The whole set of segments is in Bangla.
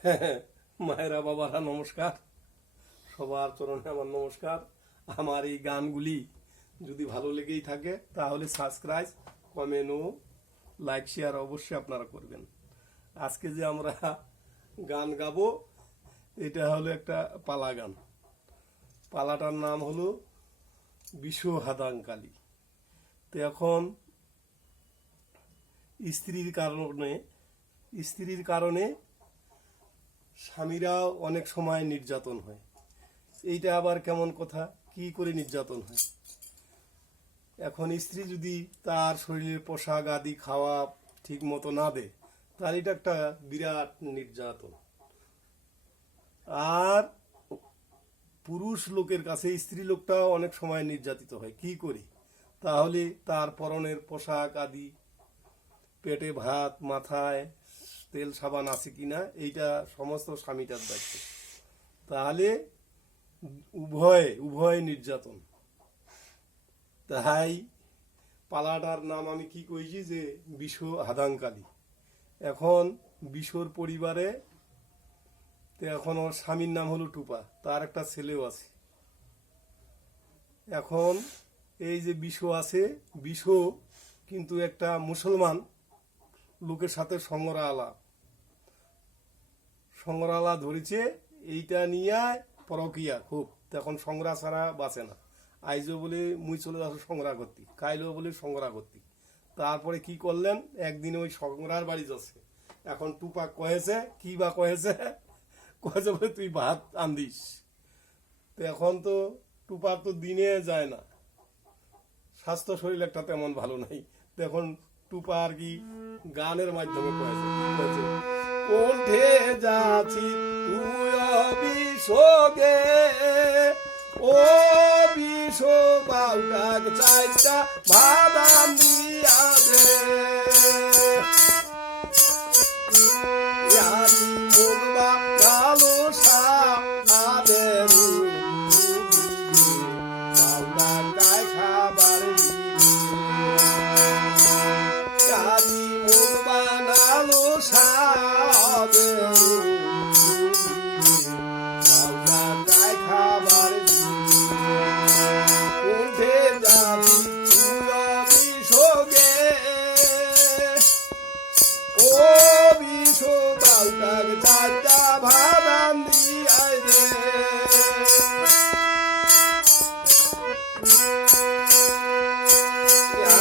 মায়েরা বাবারা নমস্কার, সবার চরণে আমার নমস্কার। আমার এই গানগুলি যদি ভালো লেগেই থাকে তাহলে সাবস্ক্রাইব, কমেন্ট ও লাইক শেয়ার অবশ্যই আপনারা করবেন। আজকে যে আমরা গান গাবো এটা হলো একটা পালা গান। পালাটার নাম হলো বিষহাদাঙ্কালী। তো এখন স্ত্রীর কারণে স্বামীরা অনেক সময় নির্যাতন হয়। এইটা আবার কেমন কথা, কি করে নির্যাতন হয়? এখন স্ত্রী যদি তার শরীরের পোশাক আদি খাওয়া ঠিক মতো না দেয় তাহলে এটা একটা বিরাট নির্যাতন। আর পুরুষ লোকের কাছে স্ত্রী লোকটা অনেক সময় নির্যাতিত হয়। কি করে? তাহলে তার পরনের পোশাক আদি, পেটে ভাত, মাথায় তেল সাবান আছে কিনা, এইটা সমস্ত স্বামীটার দায়িত্ব। তাহলে উভয় নির্যাতন। তাই পালাটার নাম আমি কি কইছি যে বিষহাদাঙ্কালী। এখন বিশ্বর পরিবারে এখন ওর স্বামীর নাম হলো টুপা, তার একটা ছেলেও আছে। এখন এই যে বিশ্ব আছে, বিশ্ব কিন্তু একটা মুসলমান লোকের সাথে সংগ্রালা ধরেছে। এইটা নিয়ে পরকিয়া খুব, তখন সংগ্রা ছাড়া বাঁচে না। আইজও বলে মুই চলে যাচ্ছ সংগ্রা করতি, কাইলেও বলে সংগ্রা করতি। তারপরে কি করলেন, একদিন ওই সংগ্রার বাড়ি যাচ্ছে। এখন টুপা কয়েছে কি বা কয়েছে বলে তুই ভাত আন্দিস। তো এখন তো টুপার তো দিনে যায় না, স্বাস্থ্য শরীর একটা তেমন ভালো নাই। এখন টুপা আর কি গানের মাধ্যমে কয়েছে কোঠে যাচ্ছি তুই অবিশোকে, ও বিষ বাউটাক চাইটা বাদাম দিয়া দে, মুলবা কালো সাদের বাউটা গায় খাবার কালি মুলবা নালো সাদের বাউটা গায় খাবার উঠে যাবি বিষোগে, ও বিষ বাউটার চারটা ভাদাম দিয়াই দে,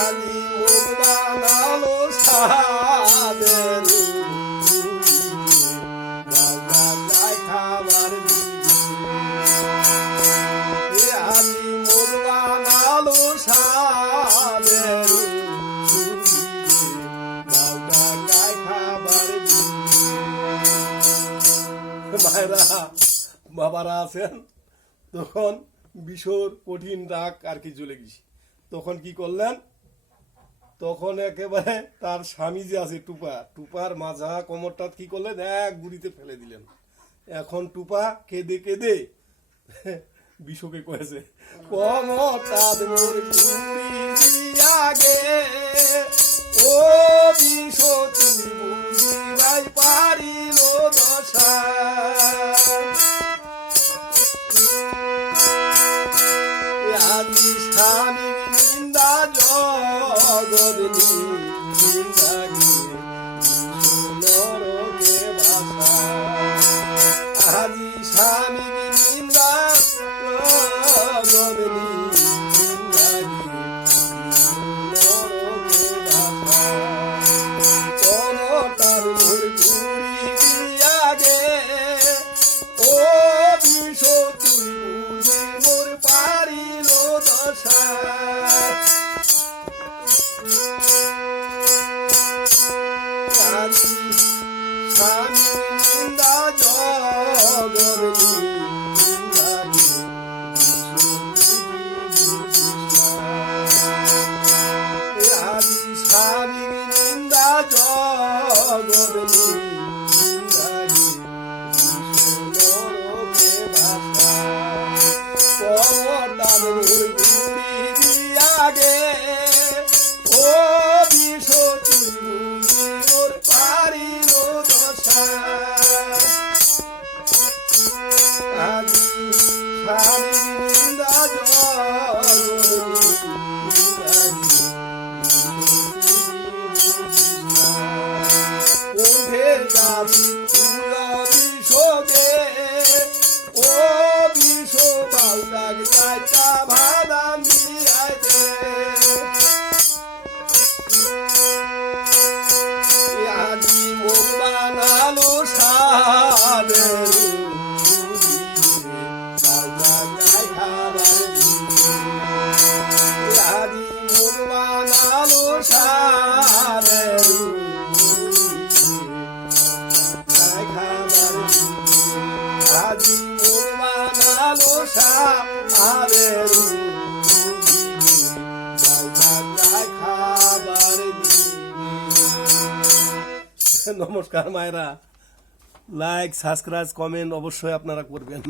আলি মুখ বানালো সাদের বাউটা গায় খাবার আলি মুখ বানালো সাদের বাউটা গায় খাবার মায়েরা বাবারা আছেন। তখন বিষর কঠিন রাগ আর কি চলে গেছে। তখন কি করলেন, তখন একেবারে তার স্বামী যে আছে টুপার মাজা কোমরটা কি করলেন, এক গুড়িতে ফেলে দিলেন। এখন টুপা কেঁদে কেঁদে বিশ্বকে কয়েছে কোমরটা মোর গুড়ি দিয়া গে, ও বিষ তুমি বুঝিবাই পারিল দশা, আদি স্বামী নিন্দা জগদনি নিন্দাকে নরকে ভাষা, আদি স্বামী নিন্দা জগদনি নিন্দাকে নরকে ভাষা, কোনটার মোর ঘুরি দিয়া গে, ও বিষ তুই বুঝি মোর পারিল দশা, আদি স্বামী নিন্দা জগদনি নিন্দাকে আদি স্বামী নিন্দা জগদনি নিন্দাকে নরকে ভাষা, কোমরটার ঘুরি দিয়া গে, ও বিষ তুই বুঝি মোর পারিল দশা, নমস্কার মায়েরা, লাইক সাবস্ক্রাইব কমেন্ট অবশ্যই আপনারা করবেন।